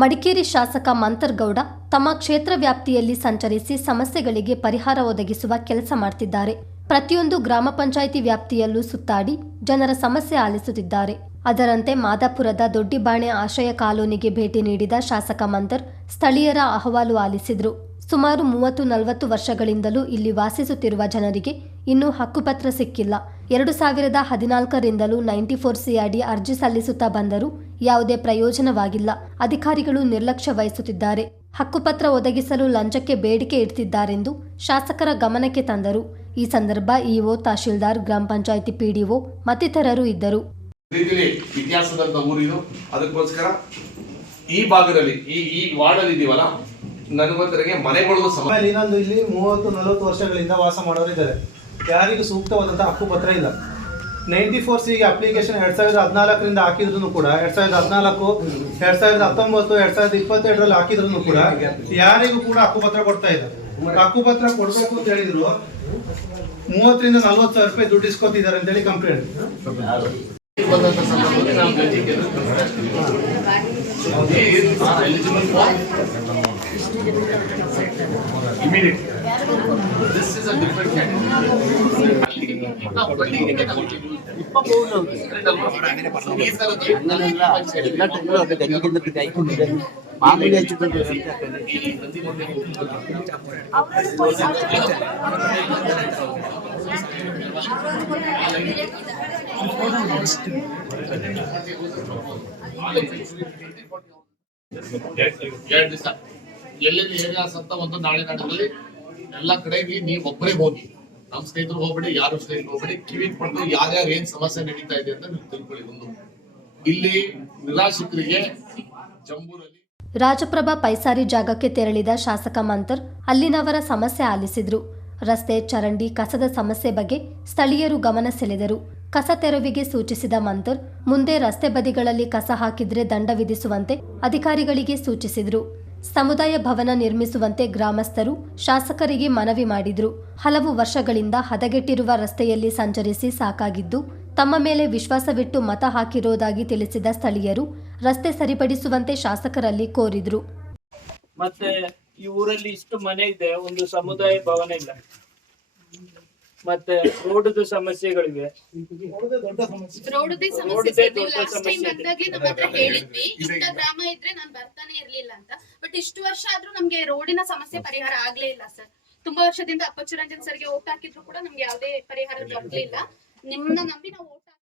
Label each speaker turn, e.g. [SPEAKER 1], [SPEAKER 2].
[SPEAKER 1] ಮಡಿಕೇರಿ ಶಾಸಕ ಮಂತರ್ಗೌಡ ತಮ್ಮ ಕ್ಷೇತ್ರ ವ್ಯಾಪ್ತಿಯಲ್ಲಿ ಸಂಚರಿಸಿ ಸಮಸ್ಯೆಗಳಿಗೆ ಪರಿಹಾರ ಒದಗಿಸುವ ಕೆಲಸ ಮಾಡ್ತಿದ್ದಾರೆ. ಪ್ರತಿಯೊಂದು ಗ್ರಾಮ ಪಂಚಾಯಿತಿ ವ್ಯಾಪ್ತಿಯಲ್ಲೂ ಸುತ್ತಾಡಿ ಜನರ ಸಮಸ್ಯೆ ಆಲಿಸುತ್ತಿದ್ದಾರೆ. ಅದರಂತೆ ಮಾದಾಪುರದ ದೊಡ್ಡಿಬಾಣೆ ಆಶ್ರಯ ಕಾಲೋನಿಗೆ ಭೇಟಿ ನೀಡಿದ ಶಾಸಕ ಮಂತರ್ ಸ್ಥಳೀಯರ ಅಹವಾಲು ಆಲಿಸಿದ್ರು. ಸುಮಾರು ಮೂವತ್ತು ನಲವತ್ತು ವರ್ಷಗಳಿಂದಲೂ ಇಲ್ಲಿ ವಾಸಿಸುತ್ತಿರುವ ಜನರಿಗೆ ಇನ್ನೂ ಹಕ್ಕುಪತ್ರ ಸಿಕ್ಕಿಲ್ಲ. ಎರಡು ಸಾವಿರದ ಹದಿನಾಲ್ಕರಿಂದಲೂ ನೈಂಟಿ ಫೋರ್ ಸಿಆರ್ಡಿ ಅರ್ಜಿ ಸಲ್ಲಿಸುತ್ತಾ ಬಂದರೂ ಯಾವುದೇ ಪ್ರಯೋಜನವಾಗಿಲ್ಲ. ಅಧಿಕಾರಿಗಳು ನಿರ್ಲಕ್ಷ್ಯ ವಹಿಸುತ್ತಿದ್ದಾರೆ. ಹಕ್ಕುಪತ್ರ ಒದಗಿಸಲು ಲಂಚಕ್ಕೆ ಬೇಡಿಕೆ ಇಡ್ತಿದ್ದಾರೆಂದು ಶಾಸಕರ ಗಮನಕ್ಕೆ ತಂದರು. ಈ ಸಂದರ್ಭ ಇಒ ತಹಶೀಲ್ದಾರ್, ಗ್ರಾಮ ಪಂಚಾಯಿತಿ ಪಿಡಿಒ ಮತ್ತಿತರರು ಇದ್ದರು.
[SPEAKER 2] ಈ ಭಾಗದಲ್ಲಿ, ಈ ಈ ವಾರ್ಡಲ್ಲಿ ಇದೀವಲ್ಲ ನನಗೊತ್ತರಿಗೆ ಮನೆಗಳು ಸಮ
[SPEAKER 3] ಇನ್ನೊಂದು ಇಲ್ಲಿ ಮೂವತ್ತು ನಲವತ್ತು ವರ್ಷಗಳಿಂದ ವಾಸ ಮಾಡೋರಿದ್ದಾರೆ ಯಾರಿಗೂ ಸೂಕ್ತವಾದಂಥ ಹಕ್ಕುಪತ್ರ ಇಲ್ಲ. ನೈಂಟಿ ಫೋರ್ ಸಿಗೆ ಅಪ್ಲಿಕೇಶನ್ ಎರಡ್ ಸಾವಿರದ ಹದಿನಾಲ್ಕರಿಂದ ಹಾಕಿದ್ರು ಕೂಡ ಎರಡ್ ಸಾವಿರದ ಹದಿನಾಲ್ಕು ಎರಡ್ ಸಾವಿರದ ಹತ್ತೊಂಬತ್ತು ಎರಡ್ ಸಾವಿರದ ಇಪ್ಪತ್ತೆರಡರಲ್ಲಿ ಹಾಕಿದ್ರು ಕೂಡ ಯಾರಿಗೂ ಕೂಡ ಹಕ್ಕುಪತ್ರ ಕೊಡ್ತಾ ಇಲ್ಲ. ಹಕ್ಕುಪತ್ರ ಕೊಡ್ಬೇಕು ಅಂತ ಹೇಳಿದ್ರು. ಮೂವತ್ತರಿಂದ ನಲ್ವತ್ತು ಸಾವಿರ ರೂಪಾಯಿ ದುಡ್ಡು ಇಸ್ಕೊತಿದ್ದಾರೆ ಅಂತೇಳಿ complaint
[SPEAKER 2] eligible Immediately. This is a different category. మామూలుగా చూడండి
[SPEAKER 4] ಎಲ್ಲ ಟೈಮ್ಲೂ ಅದು ಗಂಜಿಗಿಂತ ಕೈಕೊಂಡಿದೆ ಮಾಮೂಲಿ ಹಚ್ಚಿಕೊಂಡು
[SPEAKER 2] ಎಲ್ಲೆಲ್ಲಿ ಏರಿಯಾಸ್ ಅಂತ ಒಂದು ನಾಳೆ ನಾಡಲ್ಲಿ ಎಲ್ಲ ಕಡೆಗೆ ನೀವು ಒಬ್ಬರೇ ಹೋಗಿ. ನಮ್ಮ ಸ್ನೇಹಿತರು ಹೋಗ್ಬೇಡಿ, ಯಾರು ಸ್ನೇಹಿತರು ಹೋಗ್ಬೇಡಿ, ಕಿವಿ ಪಡೆದು ಯಾರ್ಯಾರು ಏನ್ ಸಮಸ್ಯೆ ನಡೀತಾ ಇದೆ ಅಂತ ನೀವು ತಿಳ್ಕೊಳ್ಳಿ ಒಂದು. ಇಲ್ಲಿ ನಿರಾಶಕರಿಗೆ ಜಂಬೂರಲ್ಲಿ
[SPEAKER 1] ರಾಜಪ್ರಭಾ ಪೈಸಾರಿ ಜಾಗಕ್ಕೆ ತೆರಳಿದ ಶಾಸಕ ಮಂತರ್ ಅಲ್ಲಿನವರ ಸಮಸ್ಯೆ ಆಲಿಸಿದ್ರು. ರಸ್ತೆ, ಚರಂಡಿ, ಕಸದ ಸಮಸ್ಯೆ ಬಗ್ಗೆ ಸ್ಥಳೀಯರು ಗಮನ ಸೆಳೆದರು. ಕಸ ತೆರವಿಗೆ ಸೂಚಿಸಿದ ಮಂತರ್, ಮುಂದೆ ರಸ್ತೆ ಬದಿಗಳಲ್ಲಿ ಕಸ ಹಾಕಿದ್ರೆ ದಂಡ ವಿಧಿಸುವಂತೆ ಅಧಿಕಾರಿಗಳಿಗೆ ಸೂಚಿಸಿದ್ರು. ಸಮುದಾಯ ಭವನ ನಿರ್ಮಿಸುವಂತೆ ಗ್ರಾಮಸ್ಥರು ಶಾಸಕರಿಗೆ ಮನವಿ ಮಾಡಿದ್ರು. ಹಲವು ವರ್ಷಗಳಿಂದ ಹದಗೆಟ್ಟಿರುವ ರಸ್ತೆಯಲ್ಲಿ ಸಂಚರಿಸಿ ಸಾಕಾಗಿದ್ದು, ತಮ್ಮ ಮೇಲೆ ವಿಶ್ವಾಸವಿಟ್ಟು ಮತ ಹಾಕಿರೋದಾಗಿ ತಿಳಿಸಿದ ಸ್ಥಳೀಯರು ರಸ್ತೆ ಸರಿಪಡಿಸುವಂತೆ ಶಾಸಕರಲ್ಲಿ ಕೋರಿದ್ರು.
[SPEAKER 5] ಮತ್ತೆ ಈ ಊರಲ್ಲಿ ಇಷ್ಟು ಮನೆ ಇದೆ, ಒಂದು ಸಮುದಾಯ ಭವನ ಇಲ್ಲ. ಮತ್ತೆ ರೋಡ್ ಸಮಸ್ಯೆಗಳಿವೆ.
[SPEAKER 6] ರೋಡ್ದೇ ಸಮಸ್ಯೆ ನೀವು ಲಾಸ್ಟ್ ಟೈಮ್ ನಮ್ಮ ಹತ್ರ ಹೇಳಿದ್ವಿ. ಇಂಥ ಗ್ರಾಮ ಇದ್ರೆ ನಾನ್ ಬರ್ತಾನೆ ಇರ್ಲಿಲ್ಲ ಅಂತ. ಬಟ್ ಇಷ್ಟು ವರ್ಷ ಆದ್ರೂ ನಮ್ಗೆ ರೋಡಿನ ಸಮಸ್ಯೆ ಪರಿಹಾರ ಆಗ್ಲೇ ಇಲ್ಲ ಸರ್. ತುಂಬಾ ವರ್ಷದಿಂದ ಅಪ್ಪಚ್ಚು ರಂಜನ್ ಸರ್ಗೆ ಓಟ್ ಹಾಕಿದ್ರು ಕೂಡ ನಮ್ಗೆ ಯಾವುದೇ ಪರಿಹಾರ ಬರ್ಲಿಲ್ಲ. ನಿಮ್ಮನ್ನ ನಂಬಿ ನಾವು